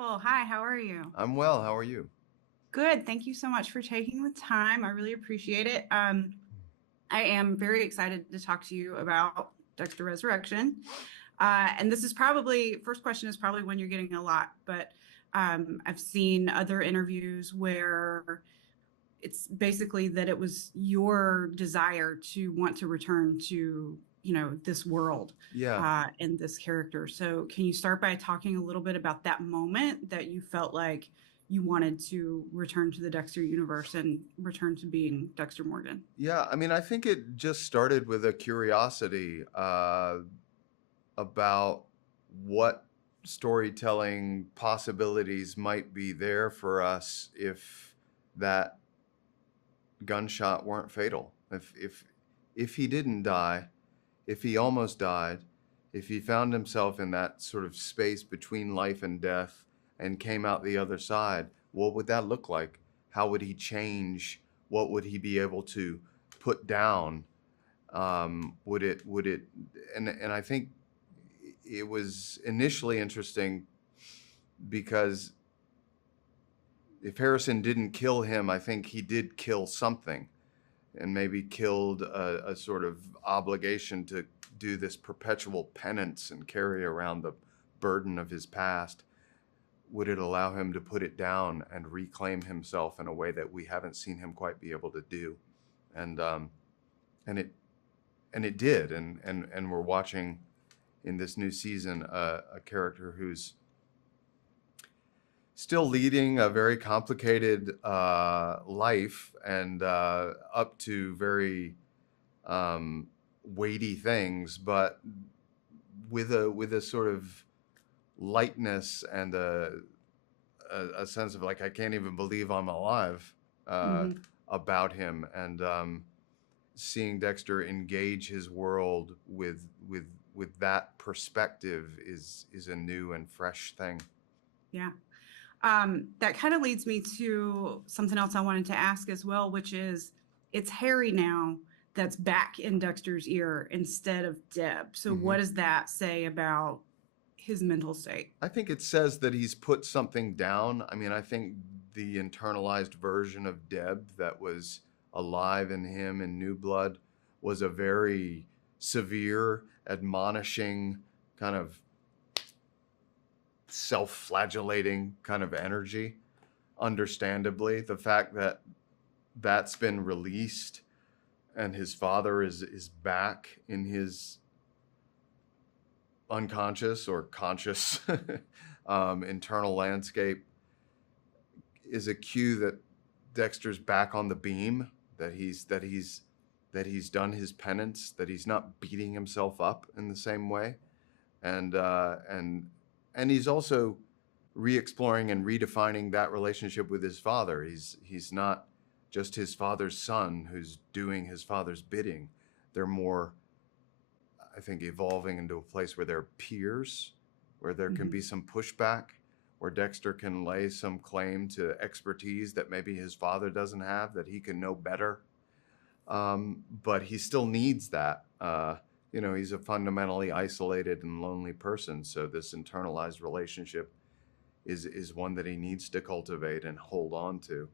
Wonderful. Hi, how are you? I'm well. How are you? Good. Thank you so much for taking the time. I really appreciate it. I am very excited to talk to you about Dexter Resurrection. And this is probably, first question is probably one you're getting a lot, but I've seen other interviews where it's basically that it was your desire to want to return to, this world Yeah. and this character. So can you start by talking a little bit about that moment that you felt like you wanted to return to the Dexter universe and return to being Dexter Morgan? Yeah. I mean, I think it just started with a curiosity about what storytelling possibilities might be there for us if that gunshot weren't fatal. If he didn't die, if he almost died, if he found himself in that sort of space between life and death and came out the other side, what would that look like? How would he change? What would he be able to put down? Would it, and I think it was initially interesting because if Harrison didn't kill him, I think he did kill something and maybe killed a sort of obligation to do this perpetual penance and carry around the burden of his past. Would it allow him to put it down and reclaim himself in a way that we haven't seen him quite be able to do? And and it and it did. And we're watching in this new season a character who's still leading a very complicated life and up to very weighty things, but with a sort of lightness and a sense of like I can't even believe I'm alive Hmm. about him, and seeing Dexter engage his world with that perspective is a new and fresh thing. Yeah. That kind of leads me to something else I wanted to ask as well, which is it's Harry now that's back in Dexter's ear instead of Deb. So Hmm. what does that say about his mental state? I think it says that he's put something down. I mean, I think the internalized version of Deb that was alive in him in New Blood was a very severe, admonishing, kind of self flagellating kind of energy. Understandably, the fact that that's been released and his father is back in his unconscious or conscious internal landscape is a cue that Dexter's back on the beam, that he's done his penance, that he's not beating himself up in the same way, and he's also re-exploring and redefining that relationship with his father. He's not just his father's son who's doing his father's bidding. They're more, I think, evolving into a place where they're peers, where there can be Mhm. some pushback, where Dexter can lay some claim to expertise that maybe his father doesn't have, that he can know better. But he still needs that. He's a fundamentally isolated and lonely person, so this internalized relationship is one that he needs to cultivate and hold on to.